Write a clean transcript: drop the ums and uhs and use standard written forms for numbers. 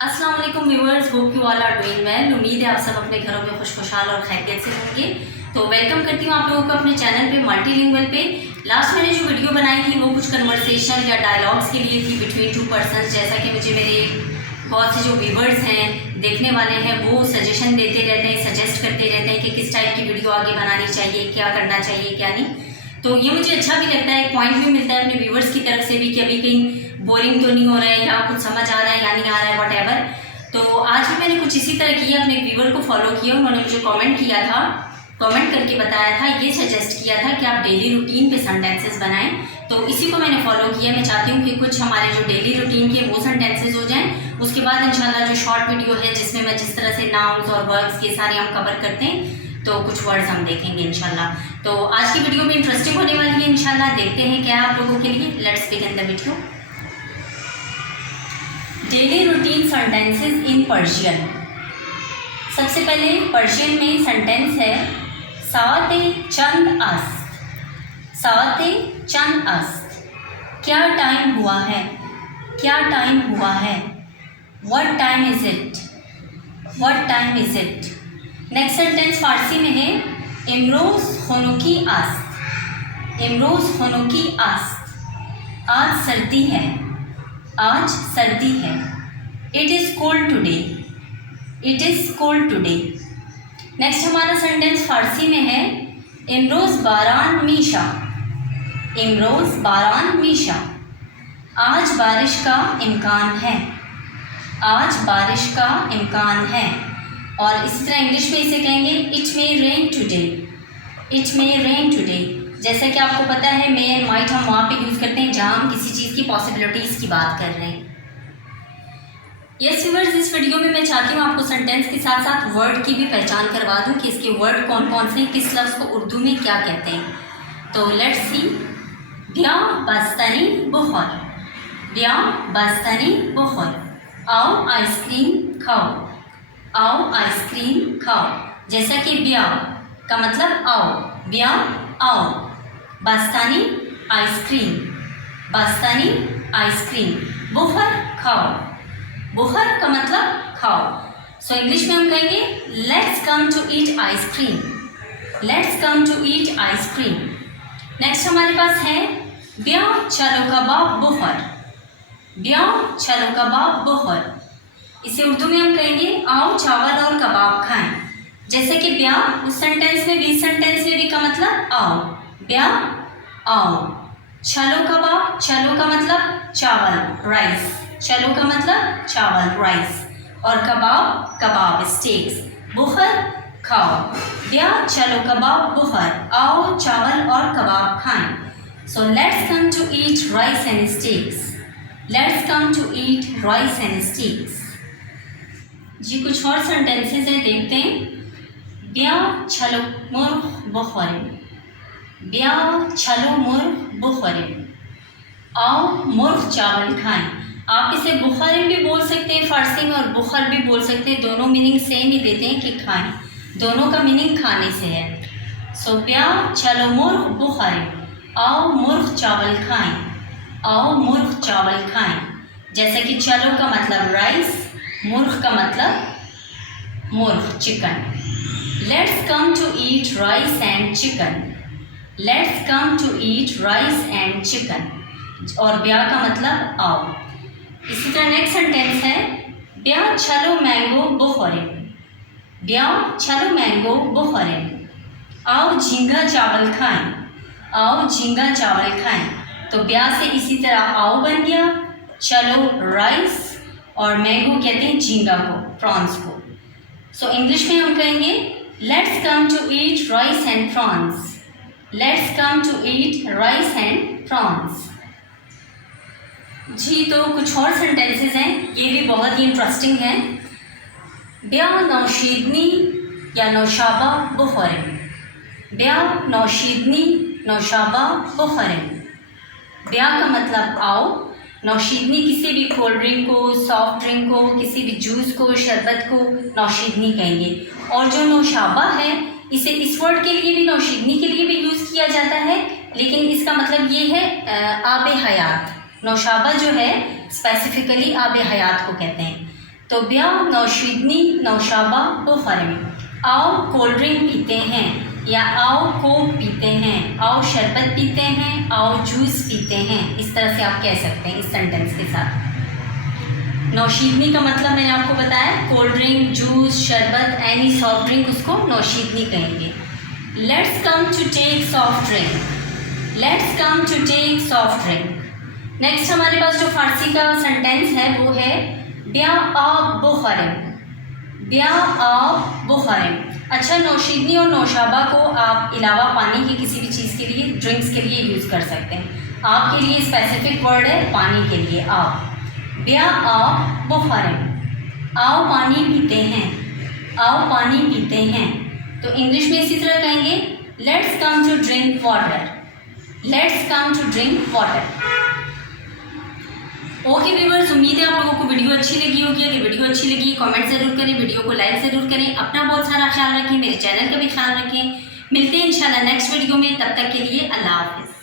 अस्सलाम वालेकुम viewers, hope you all are doing well. उम्मीद है आप सब अपने घरों में खुशखुशाल और खैरियत से होंगे। तो वेलकम करती हूँ आप लोगों को अपने चैनल पे मल्टीलिंगुअल पे। लास्ट मैंने जो वीडियो बनाई थी वो कुछ कन्वर्सेशन या डायलॉग्स के लिए थी बिटवीन टू पर्सन्स। जैसा कि मुझे मेरे बहुत से जो व्यूवर्स हैं, देखने वाले हैं, वो सजेशन देते रहते हैं, सजेस्ट करते रहते हैं कि किस टाइप की वीडियो आगे बनानी चाहिए, क्या करना चाहिए, क्या नहीं। तो ये मुझे अच्छा भी लगता है, एक पॉइंट भी मिलता है अपने व्यूवर्स की तरफ से भी कि अभी कहीं बोरिंग तो नहीं हो रहा है या कुछ समझ आ रहा है या नहीं आ रहा है, वट एवर। तो आज भी मैंने कुछ इसी तरह किया, अपने व्यूवर को फॉलो किया। उन्होंने मुझे कमेंट किया था, कमेंट करके बताया था, ये सजेस्ट किया था कि आप डेली रूटीन पे सेंटेंसेस बनाएं। तो इसी को मैंने फॉलो किया। मैं चाहती हूँ कि कुछ हमारे जो डेली रूटीन के वो सेंटेंसेस हो जाएं। उसके बाद इंशाल्लाह जो शॉर्ट वीडियो है जिसमें मैं जिस तरह से नाउन्स और वर्ब्स ये सारे हम कवर करते हैं, तो कुछ वर्ड्स हम देखेंगे इंशाल्लाह। तो आज की वीडियो में इंटरेस्टिंग होने वाली है इंशाल्लाह। देखते हैं क्या आप लोगों के लिए। Let's begin the video. Daily routine sentences in Persian. सबसे पहले पर्शियन में सेंटेंस है साते चंद अस्त। साते चंद अस्त, क्या टाइम हुआ है, क्या टाइम हुआ है। What time is it, what time is it. Next sentence Farsi में है इमरोज खनोकी आस्त। इमरोज खनोकी आस्त, आज सर्दी है, आज सर्दी है। It is cold today, it is cold today. Next हमारा सेंटेंस फारसी में है इमरोज बारान मीशा। इमरोज बारान मीशा, आज बारिश का इम्कान है, आज बारिश का इम्कान है। और इसी तरह इंग्लिश में इसे कहेंगे it may rain today, it may rain today. जैसा कि आपको पता है मे एंड माइट हम वहाँ पे यूज़ करते हैं जहाँ हम किसी चीज़ की पॉसिबिलिटीज़ की बात कर रहे हैं। यस व्यूअर्स, इस वीडियो में मैं चाहती हूँ आपको सेंटेंस के साथ साथ वर्ड की भी पहचान करवा दूँ कि इसके वर्ड कौन कौन से, किस लफ्ज़ को उर्दू में क्या कहते हैं। तो लेट्स सी। ब्या बस्तनी बुखर, ब्या बस्तनी बुखर, आओ आइसक्रीम खाओ, आओ आइसक्रीम खाओ। जैसा कि ब्या का मतलब आओ, ब्या आओ, बस्तानी आइसक्रीम, बस्तानी आइसक्रीम, बुखर खाओ, बुखर का मतलब खाओ। सो इंग्लिश में हम कहेंगे let's come to eat ice cream, let's come to eat ice cream. Next हमारे पास है ब्या चलो कबाब बुखर, ब्या चलो कबाब बुखर। इसे उर्दू में हम कहेंगे आओ चावल और कबाब खाएं। जैसे कि ब्या उस सेंटेंस में भी, इस सेंटेंस में भी का मतलब आओ, ब्या आओ। चलो कबाब, चलो का मतलब चावल राइस, चलो का मतलब चावल राइस, और कबाब कबाब स्टेक्स, बुखर खाओ। ब्या चलो कबाब बुखर, आओ चावल और कबाब खाएं। So let's come to eat rice and steaks, let's come to eat rice and steaks. जी कुछ और सेंटेंसेस हैं, देखते हैं। ब्या छलो मुर्ग बुखर, ब्या छलो मुर्ग बुखर, आओ मुर्ग चावल खाएं। आप इसे बुखर भी बोल सकते हैं फारसी में और बुखर भी बोल सकते हैं, दोनों मीनिंग सेम ही देते हैं कि खाएं, दोनों का मीनिंग खाने से है। सो ब्या छलो मुर्ग बुखर, आओ मुर्ग चावल खाएं, आओ मुर्ग चावल खाएं। जैसे कि चलो का मतलब राइस, मुर्ग का मतलब मुर्ग chicken. Let's come to eat rice and chicken, let's come to eat rice and chicken, और ब्या का मतलब आओ। इसी तरह नेक्स्ट सेंटेंस है ब्या चलो मैंगो बुखरे, ब्या चलो मैंगो बुखरे, आओ झींगा चावल खाएं, आओ झींगा चावल खाएं। तो ब्या से इसी तरह आओ बन गया, चलो राइस, और मैंगो कहते हैं झींगा को, प्रॉन्स को। सो इंग्लिश में हम कहेंगे let's come to eat rice and prawns, let's come to eat rice and prawns. जी तो कुछ और सेंटेंसेस हैं, ये भी बहुत ही इंटरेस्टिंग हैं। ब्या नौशीदनी या नौशाबा बुखर, ब्या नौशीदनी नौशाबा बुखर। ब्या का मतलब आओ, नौशीदनी किसी भी कोल्ड ड्रिंक को, सॉफ्ट ड्रिंक को, किसी भी जूस को, शरबत को नौशीदनी कहेंगे। और जो नौशाबा है इसे इस वर्ड के लिए भी, नौशीदनी के लिए भी यूज़ किया जाता है, लेकिन इसका मतलब ये है आब हयात। नौशाबा जो है स्पेसिफिकली आब हयात को कहते हैं। तो ब्या नौशीदनी नौशाबा बुखरम, आओ कोल्ड ड्रिंक पीते हैं या आओ कोक पीते हैं, आओ शरबत पीते हैं, आओ जूस पीते हैं। इस तरह से आप कह सकते हैं इस सेंटेंस के साथ। नौशीदनी का मतलब मैंने आपको बताया, कोल्ड ड्रिंक, जूस, शरबत, एनी सॉफ्ट ड्रिंक, उसको नौशीदनी कहेंगे। Let's come to take soft drink, let's come to take soft drink. Next हमारे पास जो फारसी का सेंटेंस है वो है ब्या आब बुखरम, ब्या आब बुखरम। अच्छा, नौशीदनी और नौशाबा को आप अलावा पानी के किसी भी चीज़ के लिए, ड्रिंक्स के लिए यूज़ कर सकते हैं। आप के लिए स्पेसिफिक वर्ड है पानी के लिए आप। ब्या आब बुखरम, आओ पानी पीते हैं, आओ पानी पीते हैं। तो इंग्लिश में इसी तरह कहेंगे let's come to drink water, let's come to drink water. Okay viewers, उम्मीद है आप लोगों को वीडियो अच्छी लगी होगी। अगर वीडियो अच्छी लगी कमेंट ज़रूर करें, वीडियो को लाइक ज़रूर करें, अपना बहुत सारा ख्याल रखें, मेरे चैनल का भी ख्याल रखें। मिलते हैं इंशाल्लाह नेक्स्ट वीडियो में, तब तक के लिए अल्लाह हाफिज़।